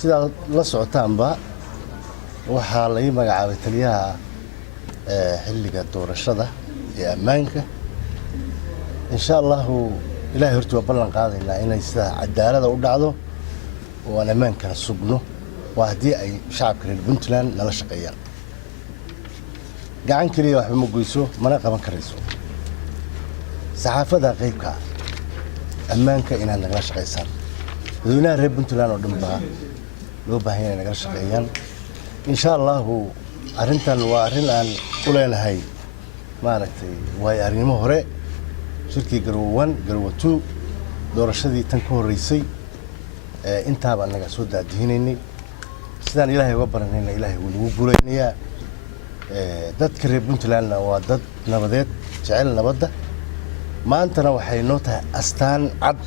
sidaa la socotaanba waxaa laga magacaabay taliyaha xilliga doorashada ee ammaanka insha Allah ilaahay horta waa ballan qaadaynaa inay sida cadaalad u dhacdo oo aan ammaanka sugno waa hadii ay shacabka reer Puntland nala shaqeeyaan gacan kaliya wax ma goyso mana qaban karayso saxaafada qaybka ammaanka inaan nagala shaqeysaan dadweynaha reer Puntland oo dhanba loo baahan yahay nagala shaqeeyaan insha Allah arrintan waa arrin aan u leenahay maaragtay way arrimo hore shirkii garwan garwatu doorashadii tan ka horeysay intaaba anaga soo daadihineynay sidaan ilaahay uga baranayna ilaahay wuu nagu guuleynayaa dadka reer Puntland waa dad nabadeed jecel nabadda maantana waxay noo tahay astaan cad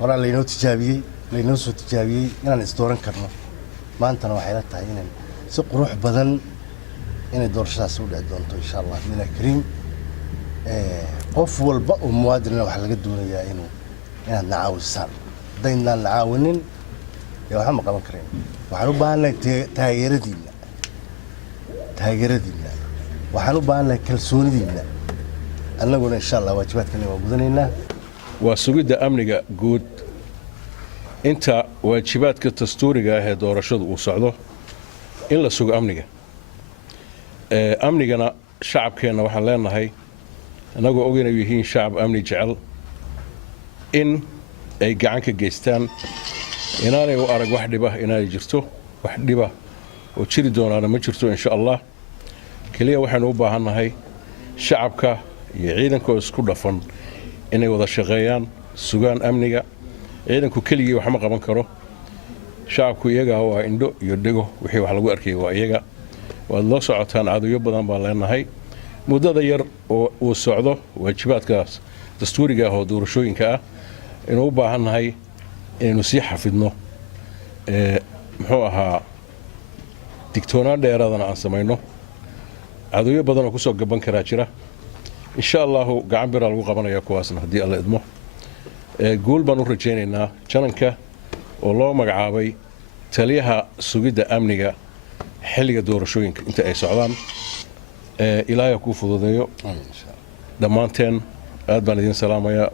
hore laynoo tijaabiyey laynoo soo tijaabiyey inaan isdooran karno maantana waxay la tahay inaan si qurux badan inay doorashadaas u dhici doonto insha Allah bidna kariim qof walba oo muwaadin waxa laga doonayaa inaad nacaawisaan daynaan nacaawinin waxa ma qaban kareen waxaan u baahanahay taageeradiina waxaan u baahanahay kalsoonidiina annaguna insha Allah waajibaadkana waa gudanaynaa waa sugidda amniga guud inta waajibaadka dastuuriga ah ee doorashadu uu socdo in la sugo amnigana shacabkeena waxaan leenahay annagoo og inay yihiin shacab amni jecel in ay gacan ka geystaan inaanay u arag wax dhiba inay jirto wax dhiba oo jiri doonaana ma jirto insha Allah kaliya waxaan u baahannahay shacabka iyo ciidanka isku dhafan inay wada shaqeeyaan sugaan amniga ciidanku kaliya wax ma qaban karo shacabku iyaga waa indho iyo dhigo wixii wax lagu arkay waa iyaga waad la socotaan cadoyo badan baa leenahay muddada yar oo uu socdo waajibaadkaas dastuuriga ah oo doorashooyinka ah inuu u baahannahay inaynu sii xafidno muxuu ahaa digtoonaan dheeraadana aan samayno cadoyo badan oo ku soo gaban karaa jira insha Allah gacan bira lagu qabanaya kuwaasna haddii alla idmo guul baan u rajaynaynaa jananka oo loo magacaabay taliyaha sugidda amniga xilliga doorashooyinka inta ay socdaan ilaahay ku fududeeyo dhammaanteen aad baan idin salaamayaa